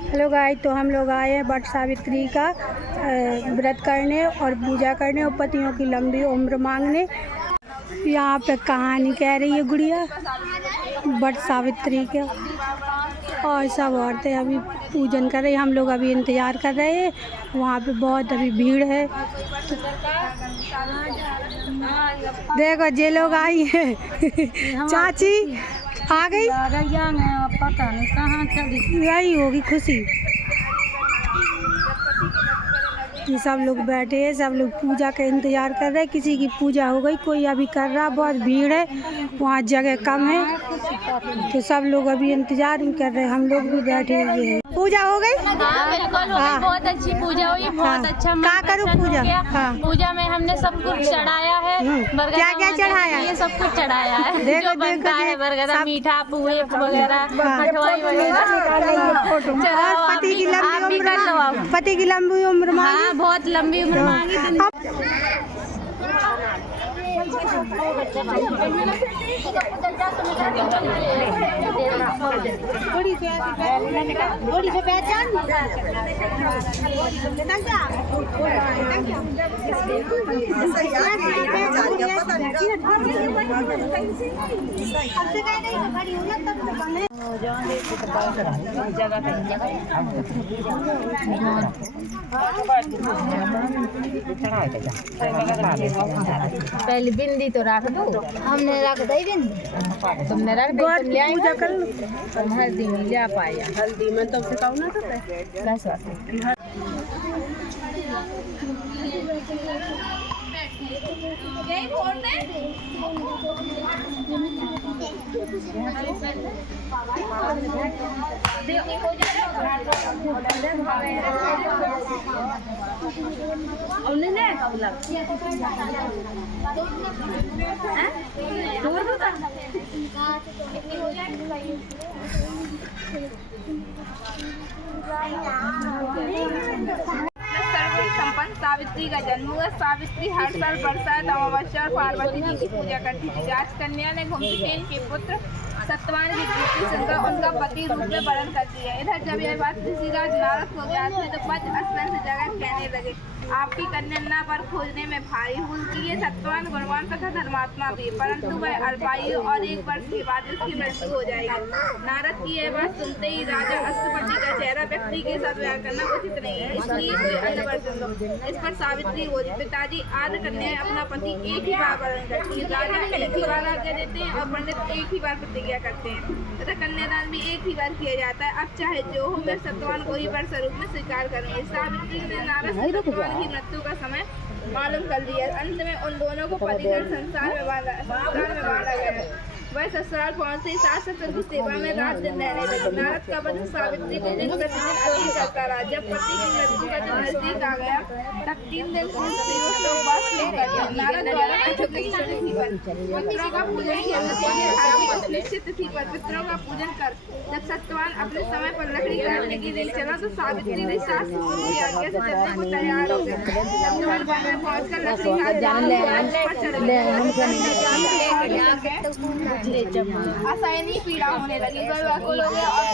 Hello guys, तो हम लोग आए हैं वट सावित्री का व्रत करने और पूजा करने और पतियों की लंबी उम्र मांगने। यहाँ पे कहानी कह रही है गुड़िया वट सावित्री का, और सब औरतें अभी पूजन कर रही। हम लोग अभी इंतज़ार कर रहे हैं, वहाँ पे बहुत अभी भीड़ है। तो देखो जे लोग आई है चाची आ गई, पता नहीं कहाँ चली यही होगी खुशी। ये सब लोग बैठे हैं, सब लोग पूजा का इंतजार कर रहे हैं। किसी की पूजा हो गई, कोई अभी कर रहा, बहुत भीड़ है, वहाँ जगह कम है, तो सब लोग अभी इंतजार ही कर रहे हैं। हम लोग भी बैठे हुए हैं। पूजा हो गई? हाँ बिल्कुल हो गई, बहुत अच्छी पूजा हुई, बहुत अच्छा क्या करूँ पूजा? हाँ। पूजा में हमने सब कुछ चढ़ाया है। क्या क्या चढ़ाया? ये सब कुछ चढ़ाया है। देखो, जो बनता है बरगदा, मीठा, पुए वगैरह, हाँ। मठवाई वगैरह। और पति की लंबी उम्र, पति की लंबी उम्र मांगी। हाँ, बहुत लंबी उम्र मांगी। थोड़ी से पहचान पहले बिंदी तो रख दो, हमने रख दी बिंदी, तुमने रख दी, तुम ले आएंगे तुम हल्दी में ले पाया। हल्दी में तो सिखाओ ना तो संपन्न सावित्री का जन्म हुआ। सावित्री हर साल बरसात अमावस्या और पार्वती जी की पूजा करती थी। राजकन्या ने घुमसेन के पुत्र सत्यवान की कीर्ति सुनकर उनका पति रूप में वर्ण कर दिया। इधर जब यह बात ऋषिराज नारद को ज्ञात हुई तो पच अस्वन से जगह कहने लगे, आपकी कन्या पर खोजने में भारी भूल की है। सत्यवान गुणवान तथा धर्मात्मा भी, परंतु वह अल्पायु और 1 वर्ष के बाद उसकी मृत्यु हो जाएगी। नारद की यह बात सुनते ही राजा अश्वपति का चेहरा व्यक्ति के साथ व्याह करना उचित नहीं है, इसलिए कोई अन्य वर चुन लो। इस पर सावित्री बोली, पिताजी आद्य कन्या अपना पति एक ही बार वर्ण करती है। राजा एक ही बार आज्ञा देते हैं और पंडित एक ही बार प्रतिज्ञा करते हैं तथा कन्यादान भी एक ही बार किया जाता है। अब चाहे जो हो, मैं सत्यवान को ही वर स्वरूप में स्वीकार करूंगी। सावित्री ने नारद से सत्यवान की मृत्यु का समय मालूम कर दिया। अंत में उन दोनों को पतिधर संसार में बांधा गया। वह ससुराल पहुंचते ही सास ससुर की सेवा में रात दिन रहने लगे। नारद का पति सावित्री को दिन प्रतिदिन अधीन करता रहा। जब पति की मृत्यु का दिन नजदीक आ गया तब 3 दिन से उपवास नहीं करता। नारद द्वारा पितरों का पूजन निश्चित तिथि पर पितरों का पूजन कर जब सत्यवान अपने समय पर लकड़ी काटने के लिए चला तो सावित्री ने सास ससुर की आज्ञा से चलने को तैयार हो गए। सत्यवान वन में पहुंचकर असहनीय पीड़ा होने लगी। वह व्याकुल हो गया और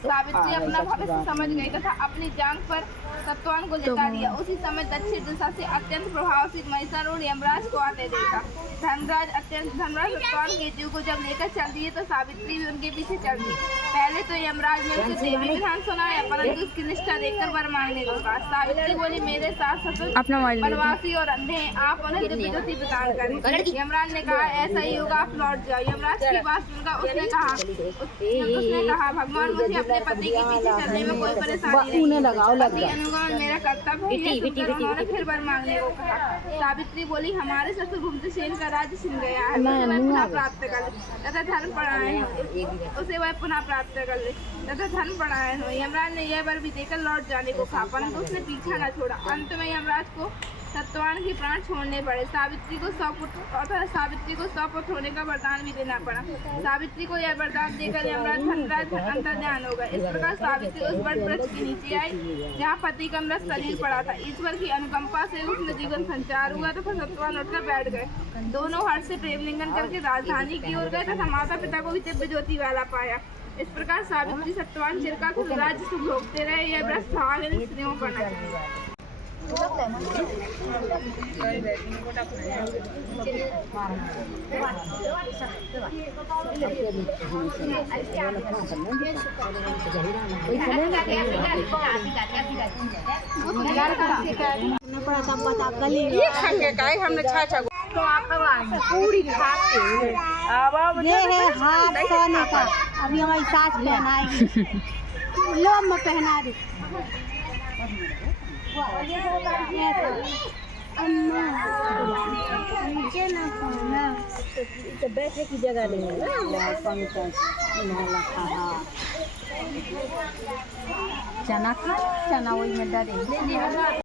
सावित्री अपना भविष्य समझ गई तथा अपनी जांघ पर सत्यवान को लेटा दिया। उसी समय दक्षिण दिशा से अत्यंत प्रभावशील महिषासुर यमराज को आते देखा। धर्मराज सत्यवान के जीव को जब लेकर चल दिए तो सावित्री भी उनके पीछे चल दी। पहले तो यमराज ने उसे देवी विधान सुनाया, परंतु उसकी निष्ठा देखकर वर मांगने को कहा। सावित्री बोली, मेरे सास ससुर वनवासी और अंधे हैं, आप उन्हें विधि प्रदान करें। यमराज ने कहा, ऐसा ही होगा, आप लौट जाओ। यमराज की बात सुनकर उसने कहा, भगवान मुझे अपने पति के पीछे चलने में कोई परेशानी नहीं, अनुगमन मेरा कर्तव्य है। फिर वर मांगने को कहा। सावित्री बोली, हमारे ससुर घुमसेन का राज्य छिन गया है, उसे वह पुनः प्राप्त कर ले तथा धर्म परायण हो। यमराज ने यह वर भी देकर लौट जाने को कहा, परंतु उसने पीछा न छोड़ा। अंत में यमराज को सत्यवान के प्राण छोड़ने पड़े। सावित्री को 100 पुत्र होने का वरदान भी देना पड़ा। सावित्री को यह वरदान देकर यमराज धर्मराज अंतर्ध्यान हो गए। इस प्रकार सावित्री उस वट वृक्ष के नीचे आई जहाँ पति का मृत शरीर पड़ा था। ईश्वर की अनुकंपा से उसमें जीवन संचार हुआ तथा सत्यवान उठकर बैठ गए। दोनों हर्ष से प्रेम लिंगन करके राजधानी की ओर गए तथा माता पिता को भी दिव्य ज्योति वाला पाया। इस प्रकार सावित्री सत्यवान चिरकाल राज्य सुख भोगते रहे। यह व्रत भागीन स्त्रियों को करना चाहिए। हमने छा पूरी खाते ये है हाथ सोने का, अभी हमारी सास पहनाएगी। लो मैं पहना दी। अम्मा नीचे ना पहना, तो बैठे की जगह नहीं है चना वही में डालेंगे।